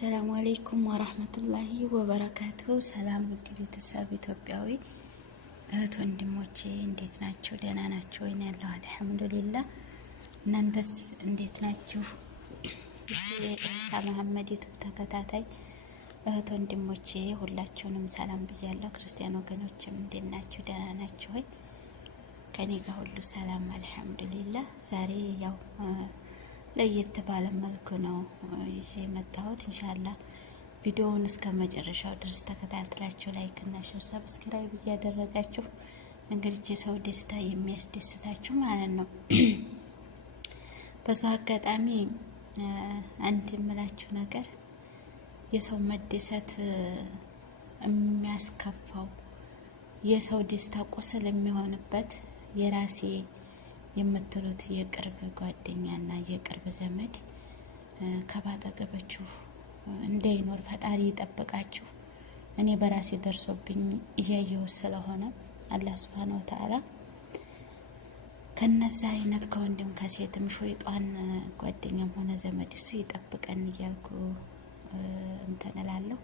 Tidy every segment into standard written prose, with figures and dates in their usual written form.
ሰላም አለይኩም ወራህመቱላሂ ወበረካቱ። ሰላም ውድ ቤተሰብ ኢትዮጵያዊ እህት ወንድሞቼ እንዴት ናችሁ? ደህና ናችሁ ወይ? ያለው አልሐምዱሊላህ። እናንተስ እንዴት ናችሁ? የኢሳ መሐመድ ዩቲዩብ ተከታታይ እህት ወንድሞቼ ሁላችሁንም ሰላም ብያለሁ። ክርስቲያን ወገኖችም እንዴት ናችሁ? ደህና ናችሁ ወይ? ከኔ ጋር ሁሉ ሰላም አልሐምዱሊላህ። ዛሬ ያው ለየት ባለ መልኩ ነው ይዤ የመጣሁት። ኢንሻአላህ ቪዲዮውን እስከ መጨረሻው ድረስ ተከታትላችሁ ላይክ እና ሼር ሰብስክራይብ እያደረጋችሁ እንግዲህ የሰው ደስታ የሚያስደስታችሁ ማለት ነው። በዛ አጋጣሚ አንድ የምላችሁ ነገር የሰው መደሰት የሚያስከፋው የሰው ደስታ ቁስል የሚሆንበት የራሴ የምትሉት የቅርብ ጓደኛና የቅርብ ዘመድ ከባጠገባችሁ እንዳይኖር ፈጣሪ ይጠብቃችሁ። እኔ በራሴ ደርሶብኝ እያየሁ ስለሆነ አላህ Subhanahu Wa Ta'ala ከነዛ አይነት ከወንድም ከሴትም ሸይጣን ጓደኛም ሆነ ዘመድ እሱ ይጠብቀን እያልኩ እንትን እላለሁ።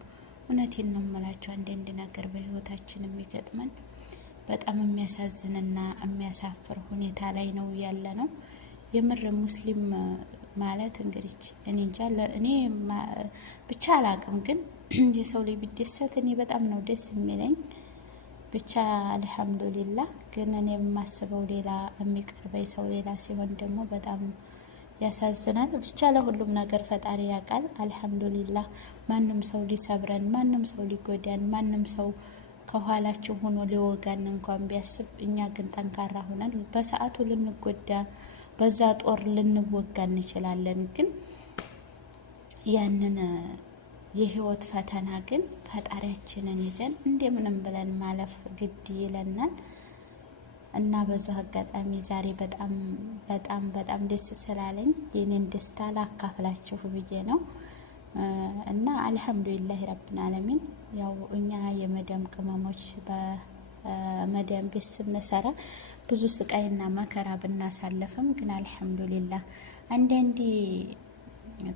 እውነቴን ነው የምላችሁ። አንድ ነገር በህይወታችን የሚገጥመን በጣም የሚያሳዝንና የሚያሳፍር ሁኔታ ላይ ነው ያለ ነው። የምር ሙስሊም ማለት እንግዲህ እኔ እንጃ እኔ ብቻ አላቅም፣ ግን የሰው ልጅ ቢደሰት እኔ በጣም ነው ደስ የሚለኝ። ብቻ አልሐምዱሊላህ። ግን እኔ የማስበው ሌላ የሚቀርበኝ ሰው ሌላ ሲሆን ደግሞ በጣም ያሳዝናል። ብቻ ለሁሉም ነገር ፈጣሪ ያውቃል። አልሐምዱሊላህ። ማንም ሰው ሊሰብረን፣ ማንም ሰው ሊጎዳን፣ ማንም ሰው ከኋላችሁ ሆኖ ሊወጋን እንኳን ቢያስብ እኛ ግን ጠንካራ ሆነን በሰዓቱ ልንጎዳ በዛ ጦር ልንወጋ እንችላለን። ግን ያንን የህይወት ፈተና ግን ፈጣሪያችንን ይዘን እንደምንም ብለን ማለፍ ግድ ይለናል እና በዛ አጋጣሚ ዛሬ በጣም ደስ ስላለኝ የኔን ደስታ ላካፍላችሁ ብዬ ነው። እና አልሐምዱሊላህ ረብል ዓለሚን። ያው እኛ የመዳም ቅመሞች በመዳም ቤት ስንሰራ ብዙ ስቃይና መከራ ብናሳለፍም ግን አልሐምዱሊላህ አንዳንዴ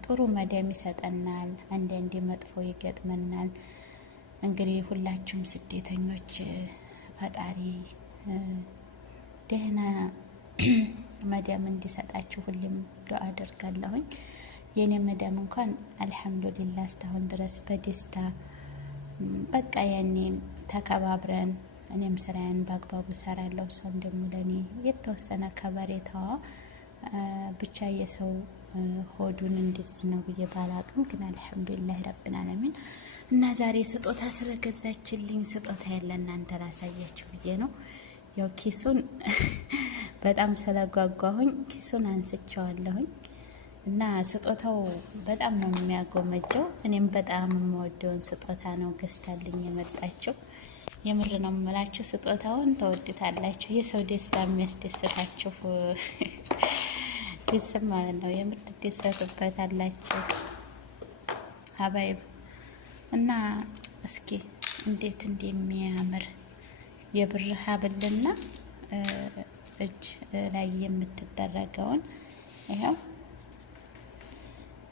ጥሩ መዳም ይሰጠናል፣ አንዳንዴ መጥፎ ይገጥመናል። እንግዲህ ሁላችሁም ስደተኞች ፈጣሪ ደህና መዳም እንዲሰጣችሁ ሁሌም ዱአ አደርጋለሁኝ። የኔ መዳም እንኳን አልሐምዱሊላህ እስካሁን ድረስ በደስታ በቃ ያኔ ተከባብረን እኔም ስራዬን በአግባቡ ሰራለሁ፣ እሷም ደግሞ ለኔ የተወሰነ ከበሬታዋ ብቻ የሰው ሆዱን እንደዚህ ነው ብዬ ባላቅም ግን አልሐምዱሊላህ ረብል ዓለሚን። እና ዛሬ ስጦታ ስለገዛችልኝ ስጦታ ያለ እናንተ ላሳያችሁ ብዬ ነው። ያው ኪሱን በጣም ስለጓጓሁኝ ኪሱን አንስቼዋለሁኝ እና ስጦታው በጣም ነው የሚያጎመጀው። እኔም በጣም የምወደውን ስጦታ ነው ገዝታልኝ የመጣችው። የምር ነው የምላችሁ፣ ስጦታውን ተወድታላችሁ። የሰው ደስታ የሚያስደስታችሁ ቤተሰብ ማለት ነው። የምር ትደሰቱበታላችሁ ሀባይብ። እና እስኪ እንዴት እንደሚያምር የብር ሀብልና እጅ ላይ የምትደረገውን ይኸው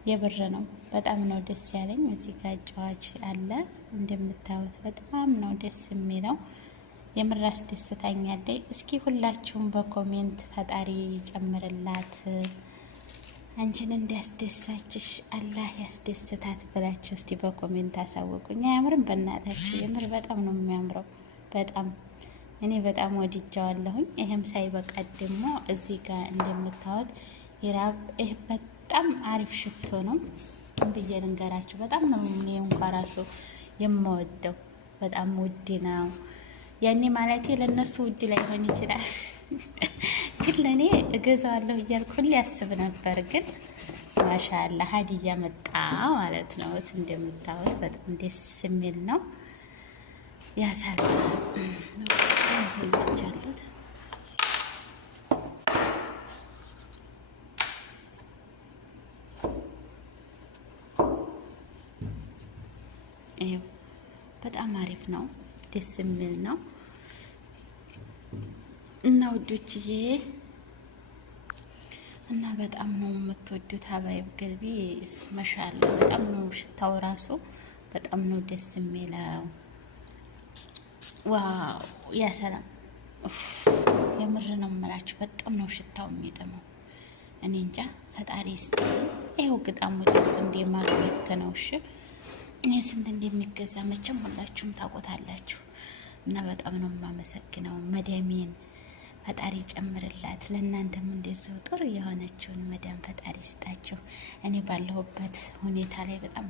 የብር ነው። በጣም ነው ደስ ያለኝ። እዚህ ጋር ጨዋች አለ እንደምታዩት፣ በጣም ነው ደስ የሚለው። የምር አስደስታኛለች። እስኪ ሁላችሁም በኮሜንት ፈጣሪ ይጨምርላት፣ አንቺን እንዲያስደሳችሽ አላህ ያስደስታት ብላችሁ እስቲ በኮሜንት አሳውቁኝ። አያምርም? በእናታችሁ የምር በጣም ነው የሚያምረው። በጣም እኔ በጣም ወድጃዋለሁኝ። ይሄም ሳይበቃ ደግሞ እዚህ ጋር እንደምታዩት ይሄ በጣም አሪፍ ሽቶ ነው ብዬ ልንገራችሁ። በጣም ነው እኔ እንኳን ራሱ የምወደው። በጣም ውድ ነው ያኔ ማለቴ ለነሱ ውድ ላይሆን ይችላል፣ ግን ለኔ እገዛዋለሁ እያልኩ ሁሌ ያስብ ነበር። ግን ማሻአላ ሀዲያ መጣ ማለት ነው። እንደምታዩት በጣም ደስ የሚል ነው። ያሳል አሉት በጣም አሪፍ ነው፣ ደስ የሚል ነው። እና ውዶችዬ እና በጣም ነው የምትወዱት ሀባይብ ገልቢ ማሻአላ። በጣም ነው ሽታው ራሱ በጣም ነው ደስ የሚለው። ዋው ያ ሰላም የምር ነው የምላችሁ። በጣም ነው ሽታው የሚጥመው። እኔ እንጃ ፈጣሪ ይስጥ። ይኸው ግጣሙ ራሱ እንደ ማግኘት ነው። እሺ እኔ ስንት እንደሚገዛ መቼም ሁላችሁም ታውቁታላችሁ። እና በጣም ነው የማመሰግነው መዳሜን ፈጣሪ ጨምርላት። ለእናንተም እንደዚሁ ጥሩ የሆነችውን መዳም ፈጣሪ ይስጣችሁ። እኔ ባለሁበት ሁኔታ ላይ በጣም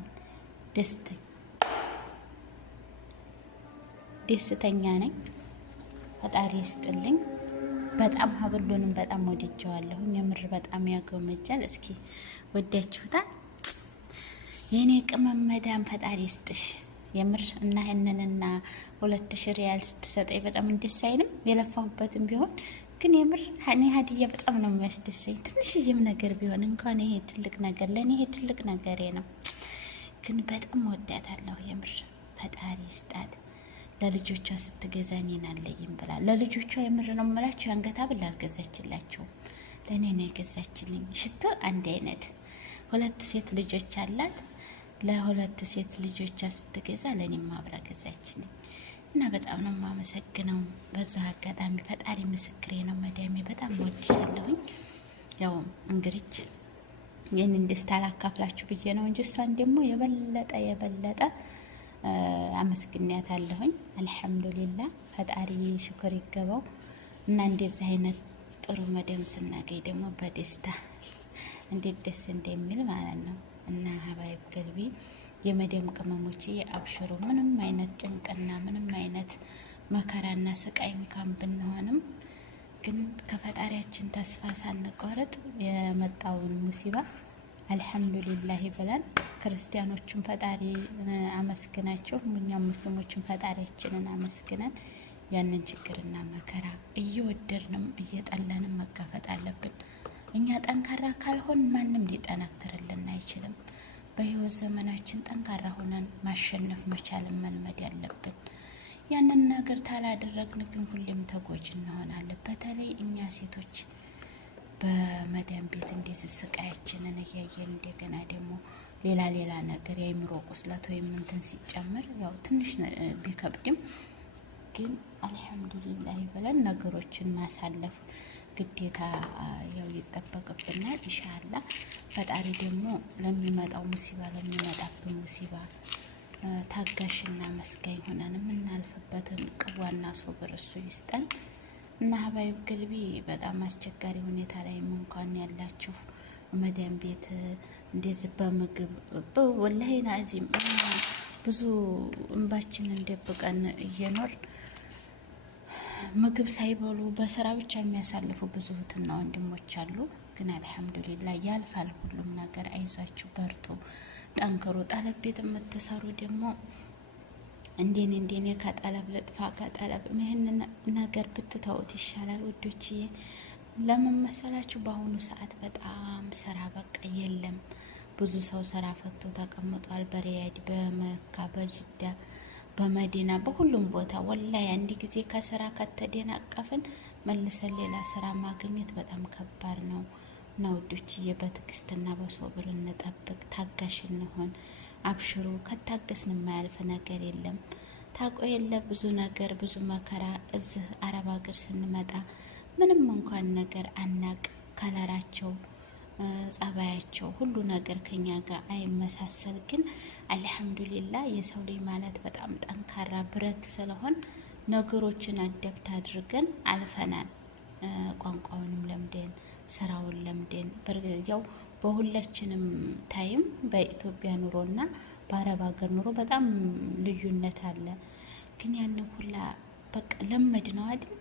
ደስተኛ ነኝ። ፈጣሪ ይስጥልኝ። በጣም ሀብሉንም በጣም ወድጀዋለሁ። የምር በጣም ያጎመጃል። እስኪ ወዳችሁታል? የኔ ቅመም መዳም ፈጣሪ ይስጥሽ የምር። እና ይሄንንና 2000 ሪያል ስትሰጠኝ በጣም ደስ አይልም? የለፋሁበትም ቢሆን ግን የምር እኔ ሀዲያ በጣም ነው የሚያስደሰኝ። ትንሽዬም ነገር ቢሆን እንኳን ይሄ ትልቅ ነገር ለኔ ይሄ ትልቅ ነገሬ ነው። ግን በጣም ወዳታለሁ የምር። ፈጣሪ ይስጣት። ለልጆቿ ስትገዛ እኔን አለይም ብላ ለልጆቿ የምር ነው የምላችሁ። የአንገት ሐብል አልገዛችላቸውም፣ ለእኔ ነው የገዛችልኝ። ሽቶ አንድ አይነት 2 ሴት ልጆች አላት። ለ2 ሴት ልጆቿ ስትገዛ ለእኔም አብራ ገዛችልኝ እና በጣም ነው የማመሰግነው። በዛ አጋጣሚ ፈጣሪ ምስክሬ ነው። መዳሜ በጣም ወድሻለሁኝ። ያው እንግዲህ ይህንን ደስታ ላካፍላችሁ ብዬ ነው እንጂ እሷን ደግሞ የበለጠ አመስግኛት አለሁኝ። አልሐምዱሊላህ ፈጣሪ ሽኩር ይገባው። እና እንደዚህ አይነት ጥሩ መደም ስናገኝ ደግሞ በደስታ እንዴት ደስ እንደሚል ማለት ነው። እና ሀባይብ ገልቢ የመደም ቅመሞች አብሽሩ። ምንም አይነት ጭንቅና ምንም አይነት መከራና ስቃይ እንኳን ብንሆንም ግን ከፈጣሪያችን ተስፋ ሳንቆርጥ የመጣውን ሙሲባ አልሐምዱሊላህ ብለን ክርስቲያኖችን ፈጣሪ አመስግናቸው፣ እኛም ሙስሊሞችን ፈጣሪያችንን አመስግነን ያንን ችግርና መከራ እየወደድንም እየጠለንም መጋፈጥ አለብን። እኛ ጠንካራ ካልሆን ማንም ሊጠነክርልን አይችልም። በህይወት ዘመናችን ጠንካራ ሆነን ማሸነፍ መቻልን መልመድ ያለብን። ያንን ነገር ታላደረግን ግን ሁሌም ተጎጂ እንሆናለን። በተለይ እኛ ሴቶች በመዳም ቤት እንደዚህ ስቃያችንን እያየን እንደገና ደግሞ ሌላ ነገር የአይምሮ ቁስለት ወይም እንትን ሲጨምር ያው ትንሽ ቢከብድም ግን አልሐምዱሊላህ ብለን ነገሮችን ማሳለፍ ግዴታ ያው ይጠበቅብናል። ኢንሻአላህ ፈጣሪ ደግሞ ለሚመጣው ሙሲባ ለሚመጣብን ሙሲባ ታጋሽና መስጋኝ ሆነን የምናልፍበትን ቅዋና ሶብር እሱ ይስጠን። እና ሀባይብ ገልቢ በጣም አስቸጋሪ ሁኔታ ላይ እንኳን ያላችሁ መዳም ቤት እንደዚህ በምግብ ወላሂ ናዚም ብዙ እንባችንን ደብቀን እየኖር ምግብ ሳይበሉ በስራ ብቻ የሚያሳልፉ ብዙ እህትና ወንድሞች አሉ። ግን አልሐምዱሊላህ ያልፋል ሁሉም ነገር። አይዟችሁ፣ በርቱ፣ ጠንክሩ። ጠለብ ቤት የምትሰሩ ደግሞ እንደኔ ከጠለብ ልጥፋ ከጠለብ ይህን ነገር ብትተውት ይሻላል ውዶችዬ። ለምን መሰላችሁ? በአሁኑ ሰዓት በጣም ስራ በቃ የለም። ብዙ ሰው ስራ ፈቶ ተቀምጧል። በሪያድ፣ በመካ፣ በጅዳ፣ በመዲና በሁሉም ቦታ ወላሂ አንድ ጊዜ ከስራ ከተደናቀፍን መልሰን ሌላ ስራ ማግኘት በጣም ከባድ ነው። እና ውዶችዬ በትዕግስትና በሶብር እንጠብቅ፣ ታጋሽ እንሆን። አብሽሩ፣ ከታገስን የማያልፍ ነገር የለም። ታቆ የለ ብዙ ነገር ብዙ መከራ። እዚህ አረብ ሀገር ስንመጣ ምንም እንኳን ነገር አናቅ፣ ከለራቸው ጸባያቸው ሁሉ ነገር ከኛ ጋር አይመሳሰል። ግን አልሐምዱሊላህ የሰው ልጅ ማለት በጣም ጠንካራ ብረት ስለሆን ነገሮችን አደብት አድርገን አልፈናል። ቋንቋውንም ለምደን ስራውን ለምደን ያው በሁላችንም ታይም በኢትዮጵያ ኑሮና በአረብ ሀገር ኑሮ በጣም ልዩነት አለ። ግን ያን ሁላ በቃ ለመድ ነው አይደል?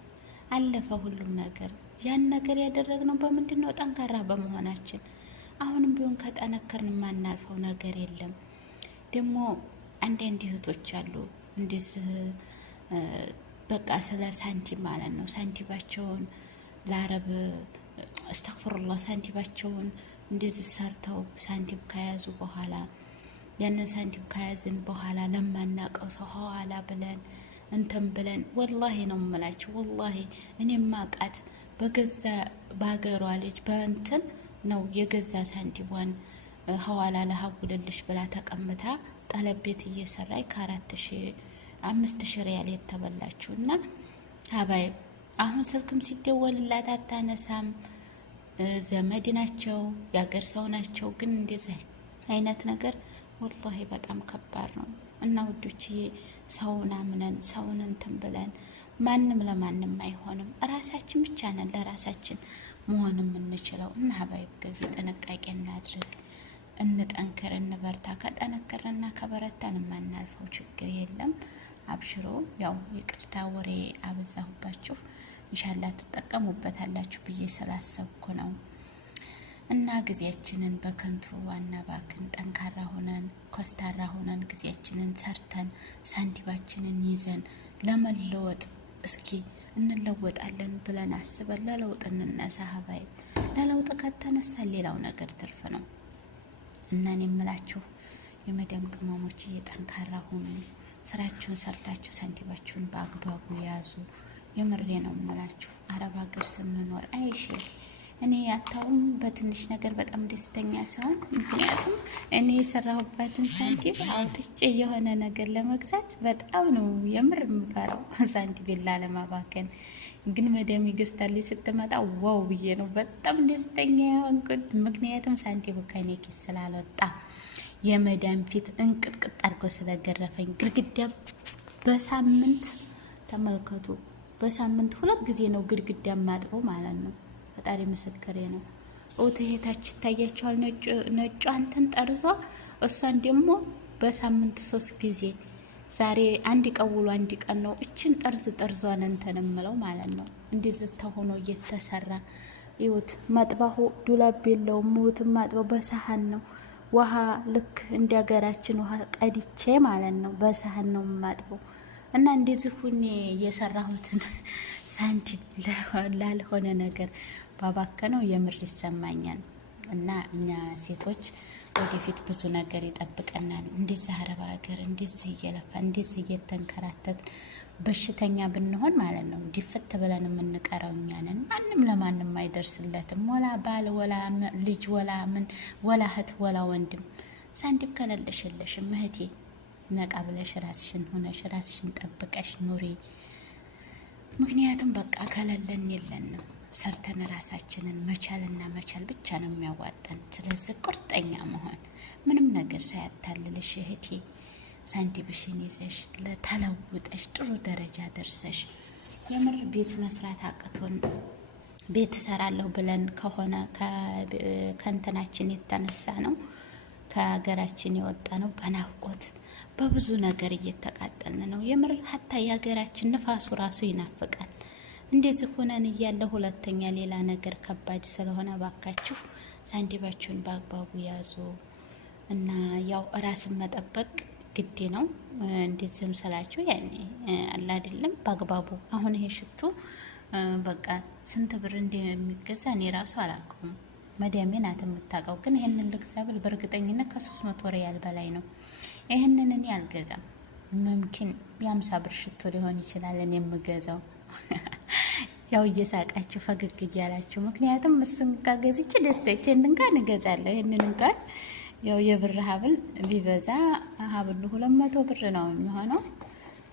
አለፈ ሁሉም ነገር። ያን ነገር ያደረግነው በምንድን ነው? ጠንካራ በመሆናችን። አሁንም ቢሆን ከጠነከርን የማናልፈው ነገር የለም። ደግሞ አንዳንድ እህቶች አሉ እንደዚህ በቃ ስለ ሳንቲም ማለት ነው ሳንቲባቸውን ለአረብ አስተግፍሩላህ ሳንቲባቸውን እንደዚህ ሰርተው ሳንቲም ከያዙ በኋላ ያንን ሳንቲም ከያዝን በኋላ ለማናቀው ሰው ሐዋላ ብለን እንትን ብለን ወላሂ ነው የምላችሁ። ወላሂ እኔ ማቃት በገዛ ባገሯ ልጅ በእንትን ነው የገዛ ሳንቲሟን ሐዋላ ለሀውልልሽ ብላ ተቀምታ ጠለብ ቤት እየሰራይ ከ4000-5000 ሪያል የተበላችሁ እና ሀባይ አሁን ስልክም ሲደወልላት አታነሳም። ዘመድ ናቸው ያገር ሰው ናቸው። ግን እንደዚህ አይነት ነገር ወላሂ በጣም ከባድ ነው እና ውዶችዬ ሰውን አምነን ሰውን እንትን ብለን ማንም ለማንም አይሆንም። ራሳችን ብቻ ነን ለራሳችን መሆን የምንችለው እና ሀባይ ገልቢ ጥንቃቄ እናድርግ፣ እንጠንክር፣ እንበርታ። ከጠነከርና ከበረታን የማናልፈው ችግር የለም። አብሽሮ ያው ይቅርታ ወሬ አበዛሁባችሁ። ኢንሻአላህ ትጠቀሙበታላችሁ ብዬ ስላሰብኩ ነው። እና ጊዜያችንን በከንቱ አናባክን። ጠንካራ ሆነን ኮስታራ ሆነን ጊዜያችንን ሰርተን ሳንቲባችንን ይዘን ለመለወጥ እስኪ እንለወጣለን ብለን አስበን ለለውጥ እንነሳ። ሀባይ ለለውጥ ከተነሳን ሌላው ነገር ትርፍ ነው። እና እኔ የምላችሁ የመደም ቅመሞች ጠንካራ ሆኑ። ስራችሁን ሰርታችሁ ሳንቲባችሁን በአግባቡ ያዙ። የምሬ ነው የምላችሁ። አረብ ሀገር ስንኖር አይሽ እኔ ያታውም በትንሽ ነገር በጣም ደስተኛ ሲሆን፣ ምክንያቱም እኔ የሰራሁባትን ሳንቲም አውጥቼ የሆነ ነገር ለመግዛት በጣም ነው የምር የምፈራው፣ ሳንቲም ላለማባከን። ግን መደም ይገዝታልኝ ስትመጣ ዋው ብዬ ነው በጣም ደስተኛ የሆንኩት። ምክንያቱም ሳንቲም ከኔ ኪስ ስላልወጣ የመዳም ፊት እንቅጥቅጥ አድርጎ ስለገረፈኝ ግድግዳ በሳምንት ተመልከቱ፣ በሳምንት 2 ጊዜ ነው ግድግዳ ማጥበው ማለት ነው። ፈጣሪ ምስክሬ ነው። እህታች ይታያቸዋል ነጩ አንተን ጠርዟ፣ እሷን ደግሞ በሳምንት 3 ጊዜ። ዛሬ አንድ ቀውሎ አንድ ቀን ነው እችን ጠርዟን እንትን እምለው ማለት ነው። እንደዚህ ተሆኖ እየተሰራ ይውት መጥባሁ ዱላብ የለውም። ሙትም ማጥበው በሳህን ነው። ውሃ ልክ እንዲያገራችን ውሃ ቀድቼ ማለት ነው በሳህን ነው የማጥበው። እና እንደዚህ ሁኔ የሰራሁትን ሳንቲም ላልሆነ ነገር ባባከነው የምር ይሰማኛል። እና እኛ ሴቶች ወደፊት ብዙ ነገር ይጠብቀናል። እንደዚህ አረብ ሀገር እንደዚህ እየለፋ እንደዚህ እየተንከራተት በሽተኛ ብንሆን ማለት ነው ዲፍት ብለን የምንቀረው እኛ ነን። ማንም ለማንም አይደርስለትም። ወላ ባል ወላ ልጅ ወላ ምን ወላ እህት ወላ ወንድም። ሳንቲም ከሌለሽ የለሽም እህቴ። ነቃ ብለሽ ራስሽን ሆነሽ ራስሽን ጠብቀሽ ኑሪ። ምክንያቱም በቃ ከሌለን የለንም። ሰርተን ራሳችንን መቻልና መቻል ብቻ ነው የሚያዋጣን። ስለዚህ ቁርጠኛ መሆን ምንም ነገር ሳያታልልሽ እህቴ፣ ሳንቲምሽን ይዘሽ ተለውጠሽ ጥሩ ደረጃ ደርሰሽ የምር ቤት መስራት አቅቶን ቤት እሰራለሁ ብለን ከሆነ ከእንትናችን የተነሳ ነው ከሀገራችን የወጣ ነው በናፍቆት በብዙ ነገር እየተቃጠልን ነው። የምር ሀታ የሀገራችን ንፋሱ ራሱ ይናፍቃል። እንደዚህ ሆነን እያለ ሁለተኛ ሌላ ነገር ከባድ ስለሆነ ባካችሁ ሳንቲባችሁን በአግባቡ ያዙ እና ያው ራስን መጠበቅ ግድ ነው። እንደዚህም ስላችሁ ያኔ አላ አይደለም በአግባቡ። አሁን ይሄ ሽቱ በቃ ስንት ብር እንደሚገዛ እኔ ራሱ አላውቀውም። መዳሜ ናት የምታውቀው። ግን ይሄንን ልግዛ ብል በእርግጠኝነት ከ300 ሪያል በላይ ነው። ይሄንን እኔ አልገዛም። ሙምኪን የ50 ብር ሽቶ ሊሆን ይችላል እኔ የምገዛው። ያው እየሳቃችሁ ፈገግ እያላችሁ፣ ምክንያቱም እሱን ገዝቼ ደስታችን እንኳን እገዛለሁ። ይሄንን እንኳን ያው የብር ሀብል ቢበዛ ሀብሉ 200 ብር ነው የሚሆነው።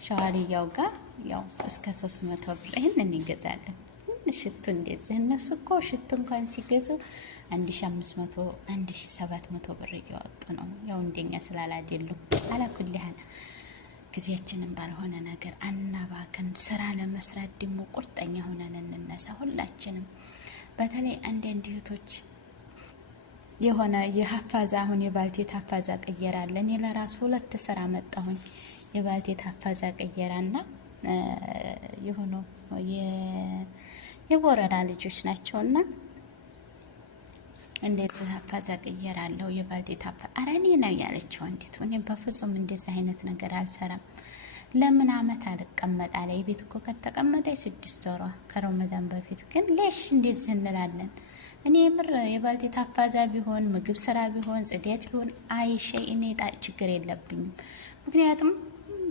ሻዋሪያው ጋር ያው እስከ 300 ብር ይሄንን ይገዛለን። ሽቱ እንደዚህ እነሱ እኮ ሽቱ እንኳን ሲገዙ 1500 1700 ብር እያወጡ ነው። ያው እንደኛ ስላላደሉ አላኩልህ ጊዜያችንን ባልሆነ ነገር አናባከን። ስራ ለመስራት ደግሞ ቁርጠኛ ሆነን እንነሳ ሁላችንም። በተለይ አንዳንድ እህቶች የሆነ የሀፋዛ አሁን የባልቴት ሀፋዛ ቀየራለን። እኔ ለራሱ 2 ስራ መጣሁኝ። የባልቴት ሀፋዛ ቀየራና የሆነ የቦረና ልጆች ናቸውና እንደዚህ ሀፋዛ ቀየራለሁ። የባልቴት ሀፋ አረኔ ነው ያለችው። እንዴት እኔ በፍጹም እንደዚህ አይነት ነገር አልሰራም። ለምን አመት አልቀመጥ አለ። የቤት እኮ ከተቀመጠ 6 ወሯ ከረመዳን በፊት ግን ሌሽ እንደዚህ እንላለን። እኔ የምር የባልቴት ሀፋዛ ቢሆን ምግብ ስራ ቢሆን ጽዳት ቢሆን አይሸይ እኔ ችግር የለብኝም። ምክንያቱም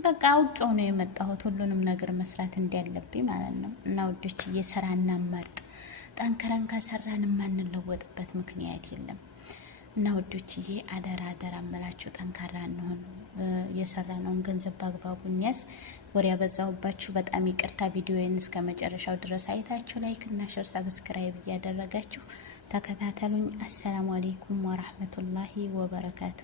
በቃ አውቄው ነው የመጣሁት ሁሉንም ነገር መስራት እንዳለብኝ ማለት ነው። እና ውዶች እየሰራ እናመርጥ ጠንክረን ከሰራን የማንለወጥበት ምክንያት የለም። እና ውዶችዬ አደራ አደራ እምላችሁ ጠንካራ እንሆን። የሰራነውን ገንዘብ በአግባቡ እንያዝ። ወሬ ያበዛሁባችሁ በጣም ይቅርታ። ቪዲዮዬን እስከ መጨረሻው ድረስ አይታችሁ ላይክ እና ሼር ሰብስክራይብ እያደረጋችሁ ተከታተሉኝ። አሰላሙ አለይኩም ወራህመቱላሂ ወበረካቱ።